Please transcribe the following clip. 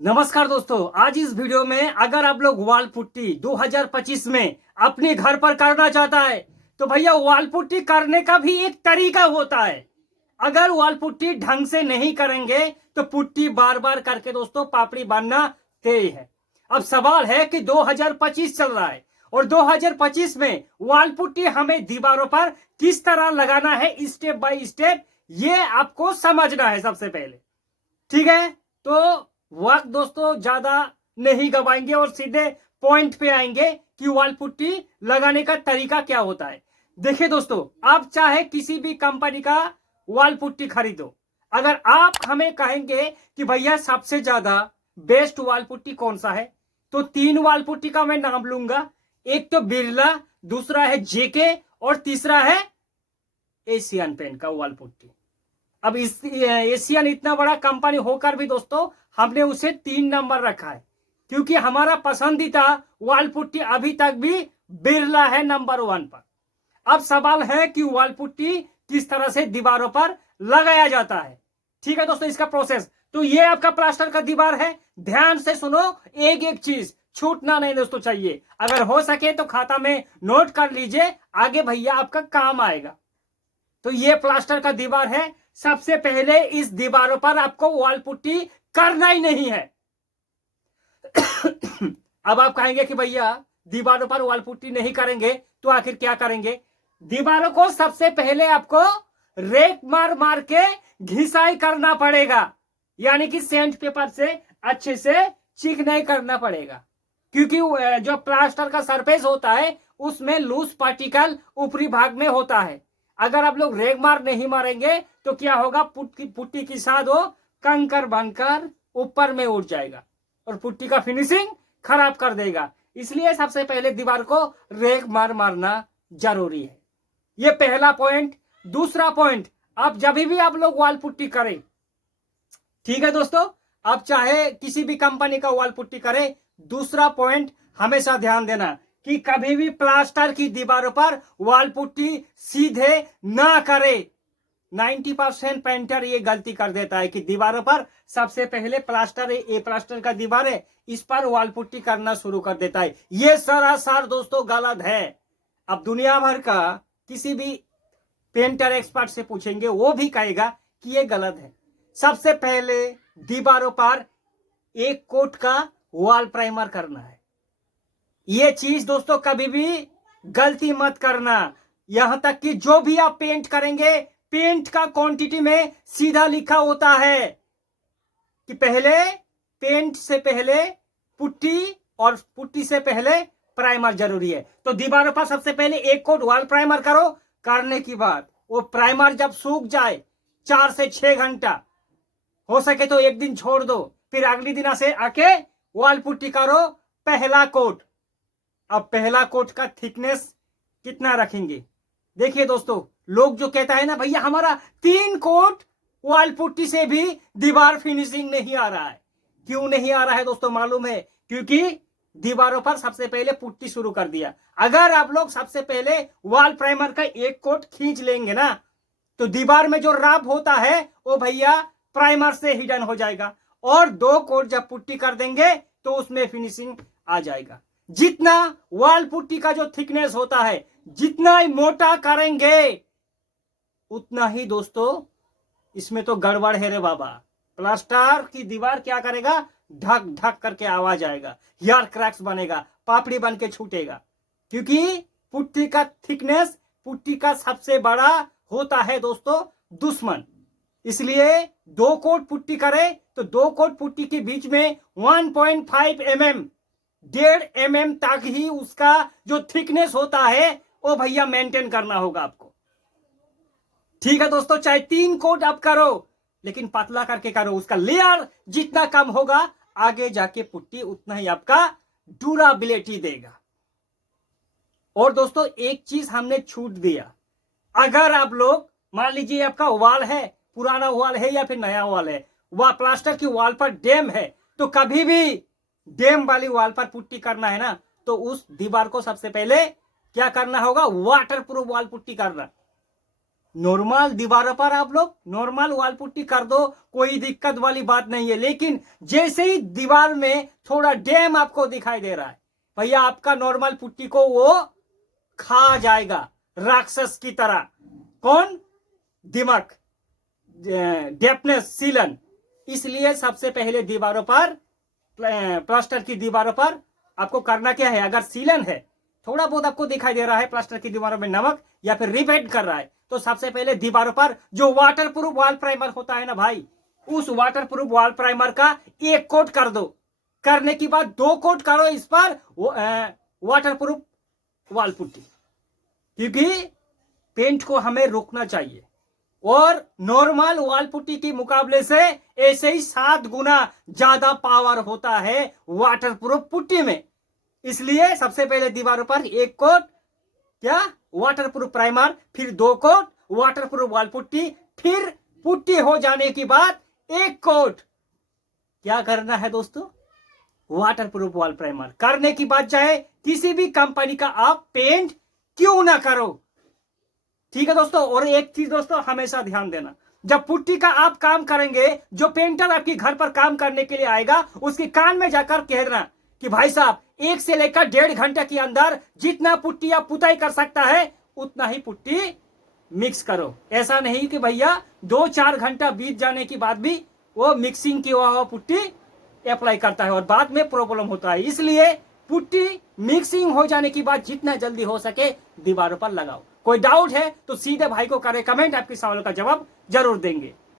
नमस्कार दोस्तों, आज इस वीडियो में अगर आप लोग वॉल पुट्टी 2025 में अपने घर पर करना चाहता है तो भैया वॉल पुट्टी करने का भी एक तरीका होता है। अगर वॉल पुट्टी ढंग से नहीं करेंगे तो पुट्टी बार बार करके दोस्तों पापड़ी बांधना तय है। अब सवाल है कि 2025 चल रहा है और 2025 में वॉल पुट्टी हमें दीवारों पर किस तरह लगाना है, स्टेप बाय स्टेप ये आपको समझना है सबसे पहले। ठीक है, तो वक्त दोस्तों ज्यादा नहीं गवाएंगे और सीधे पॉइंट पे आएंगे कि वॉल पुट्टी लगाने का तरीका क्या होता है। देखिए दोस्तों, आप चाहे किसी भी कंपनी का वॉल पुट्टी खरीदो, अगर आप हमें कहेंगे कि भैया सबसे ज्यादा बेस्ट वॉल पुट्टी कौन सा है, तो तीन वॉल पुट्टी का मैं नाम लूंगा। एक तो बिरला, दूसरा है जेके और तीसरा है एशियन पेंट का वॉल पुट्टी। अब इस एशियन इतना बड़ा कंपनी होकर भी दोस्तों हमने उसे 3 नंबर रखा है, क्योंकि हमारा पसंदीदा वॉल पुट्टी अभी तक भी बिरला है नंबर 1 पर। अब सवाल है कि वॉल पुट्टी किस तरह से दीवारों पर लगाया जाता है। ठीक है दोस्तों, इसका प्रोसेस तो ये आपका प्लास्टर का दीवार है। ध्यान से सुनो, एक एक चीज छूटना नहीं दोस्तों चाहिए। अगर हो सके तो खाता में नोट कर लीजिए, आगे भैया आपका काम आएगा। तो ये प्लास्टर का दीवार है। सबसे पहले इस दीवारों पर आपको वॉल पुट्टी करना ही नहीं है। अब आप कहेंगे कि भैया दीवारों पर वॉल पुट्टी नहीं करेंगे तो आखिर क्या करेंगे। दीवारों को सबसे पहले आपको रेक मार मार के घिसाई करना पड़ेगा, यानी कि सेंट पेपर से अच्छे से चिकनाई करना पड़ेगा, क्योंकि जो प्लास्टर का सरफेस होता है उसमें लूज पार्टिकल ऊपरी भाग में होता है। अगर आप लोग रेग मार नहीं मारेंगे तो क्या होगा, पुट्टी की साथ वो कंकर बनकर ऊपर में उठ जाएगा और पुट्टी का फिनिशिंग खराब कर देगा। इसलिए सबसे पहले दीवार को रेग मार मारना जरूरी है। ये पहला पॉइंट। दूसरा पॉइंट, आप जब भी आप लोग वॉल पुट्टी करें, ठीक है दोस्तों, आप चाहे किसी भी कंपनी का वॉल पुट्टी करें, दूसरा पॉइंट हमेशा ध्यान देना कि कभी भी प्लास्टर की दीवारों पर वॉल पुट्टी सीधे ना करे। 90% पेंटर ये गलती कर देता है कि दीवारों पर सबसे पहले प्लास्टर का दीवार है, इस पर वॉल पुट्टी करना शुरू कर देता है। ये सरासर दोस्तों गलत है। अब दुनिया भर का किसी भी पेंटर एक्सपर्ट से पूछेंगे, वो भी कहेगा कि ये गलत है। सबसे पहले दीवारों पर एक कोट का वॉल प्राइमर करना है। ये चीज दोस्तों कभी भी गलती मत करना। यहां तक कि जो भी आप पेंट करेंगे, पेंट का क्वांटिटी में सीधा लिखा होता है कि पहले पेंट से पहले पुट्टी और पुट्टी से पहले प्राइमर जरूरी है। तो दीवारों पर सबसे पहले एक कोट वॉल प्राइमर करो। करने की बाद वो प्राइमर जब सूख जाए 4 से 6 घंटा, हो सके तो एक दिन छोड़ दो, फिर अगली दिन से आके वॉल पुट्टी करो पहला कोट। अब पहला कोट का थिकनेस कितना रखेंगे। देखिए दोस्तों, लोग जो कहता है ना भैया हमारा 3 कोट वॉल पुट्टी से भी दीवार फिनिशिंग नहीं आ रहा है। क्यों नहीं आ रहा है दोस्तों मालूम है, क्योंकि दीवारों पर सबसे पहले पुट्टी शुरू कर दिया। अगर आप लोग सबसे पहले वॉल प्राइमर का एक कोट खींच लेंगे ना, तो दीवार में जो रब होता है वो भैया प्राइमर से हिडन हो जाएगा, और 2 कोट जब पुट्टी कर देंगे तो उसमें फिनिशिंग आ जाएगा। जितना वॉल पुट्टी का जो थिकनेस होता है, जितना ही मोटा करेंगे उतना ही दोस्तों इसमें तो गड़बड़ है रे बाबा। प्लास्टर की दीवार क्या करेगा, ढक ढक करके आवाज आएगा, यार क्रैक्स बनेगा, पापड़ी बन के छूटेगा। क्योंकि पुट्टी का थिकनेस पुट्टी का सबसे बड़ा होता है दोस्तों दुश्मन। इसलिए 2 कोट पुट्टी करे तो 2 कोट पुट्टी के बीच में 1.5 mm 1.5 mm तक ही उसका जो थिकनेस होता है वो भैया मेंटेन करना होगा आपको। ठीक है दोस्तों, चाहे 3 कोट आप करो लेकिन पतला करके करो। उसका लेयर जितना कम होगा आगे जाके पुट्टी उतना ही आपका ड्यूरेबिलिटी देगा। और दोस्तों एक चीज हमने छूट दिया, अगर आप लोग मान लीजिए आपका वॉल है, पुराना वॉल है या फिर नया वॉल है, वह प्लास्टर की वॉल पर डैम है, तो कभी भी डैम वाली वॉल पर पुट्टी करना है ना, तो उस दीवार को सबसे पहले क्या करना होगा, वाटर प्रूफ वॉल पुट्टी करना। नॉर्मल दीवारों पर आप लोग नॉर्मल वॉल पुट्टी कर दो, कोई दिक्कत वाली बात नहीं है। लेकिन जैसे ही दीवार में थोड़ा डैम आपको दिखाई दे रहा है, भैया आपका नॉर्मल पुट्टी को वो खा जाएगा राक्षस की तरह। कौन? दिमाग, डेफनेस, सीलन। इसलिए सबसे पहले दीवारों पर, प्लास्टर की दीवारों पर आपको करना क्या है, अगर सीलन है, थोड़ा बहुत आपको दिखाई दे रहा है प्लास्टर की दीवारों में नमक या फिर रिपेंट कर रहा है, तो सबसे पहले दीवारों पर जो वाटरप्रूफ वॉल प्राइमर होता है ना भाई, उस वाटरप्रूफ वॉल प्राइमर का एक कोट कर दो। करने के बाद 2 कोट करो इस पर वाटरप्रूफ वॉल पुट्टी, क्योंकि पेंट को हमें रोकना चाहिए। और नॉर्मल वॉल पुट्टी के मुकाबले से ऐसे ही 7 गुना ज्यादा पावर होता है वाटरप्रूफ पुट्टी में। इसलिए सबसे पहले दीवारों पर 1 कोट क्या वाटरप्रूफ प्राइमर, फिर 2 कोट वाटरप्रूफ वॉल पुट्टी, फिर पुट्टी हो जाने के बाद 1 कोट क्या करना है दोस्तों, वाटरप्रूफ वॉल प्राइमर। करने की बात चाहे किसी भी कंपनी का आप पेंट क्यों ना करो, ठीक है दोस्तों। और एक चीज दोस्तों हमेशा ध्यान देना, जब पुट्टी का आप काम करेंगे, जो पेंटर आपके घर पर काम करने के लिए आएगा, उसके कान में जाकर कहना कि भाई साहब 1 से लेकर 1.5 घंटे के अंदर जितना पुट्टी आप पुताई कर सकता है उतना ही पुट्टी मिक्स करो। ऐसा नहीं कि भैया 2-4 घंटा बीत जाने के बाद भी वो मिक्सिंग की हुआ पुट्टी अप्लाई करता है और बाद में प्रॉब्लम होता है। इसलिए पुट्टी मिक्सिंग हो जाने के बाद जितना जल्दी हो सके दीवारों पर लगाओ। कोई डाउट है तो सीधे भाई को करे कमेंट, आपके सवालों का जवाब जरूर देंगे।